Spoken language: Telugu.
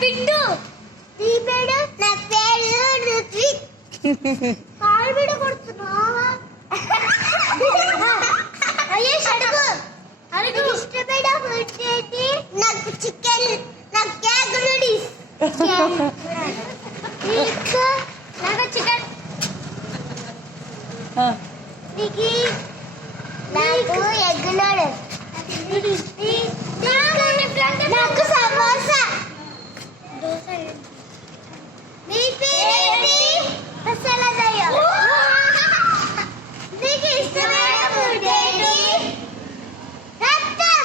బిట్టు నీ పేరు నా పేరు రుత్విక్ కాల్ బిడ కొడుతున్నావా అయ్యే అడుగు అడుగు ఇష్టమైన ఫుడ్ ఏంటి నాకు చికెన్ నాకు కేక్ నూడిల్స్ నీకు నాకు చికెన్ నీకు నాకు ఎగ్ నూడిల్స్ నాకు సమోసా దోశ నీ పేరేంటి మసాలా దయ నీకు ఇష్టమైన ఫుడ్ ఏంటి రక్తం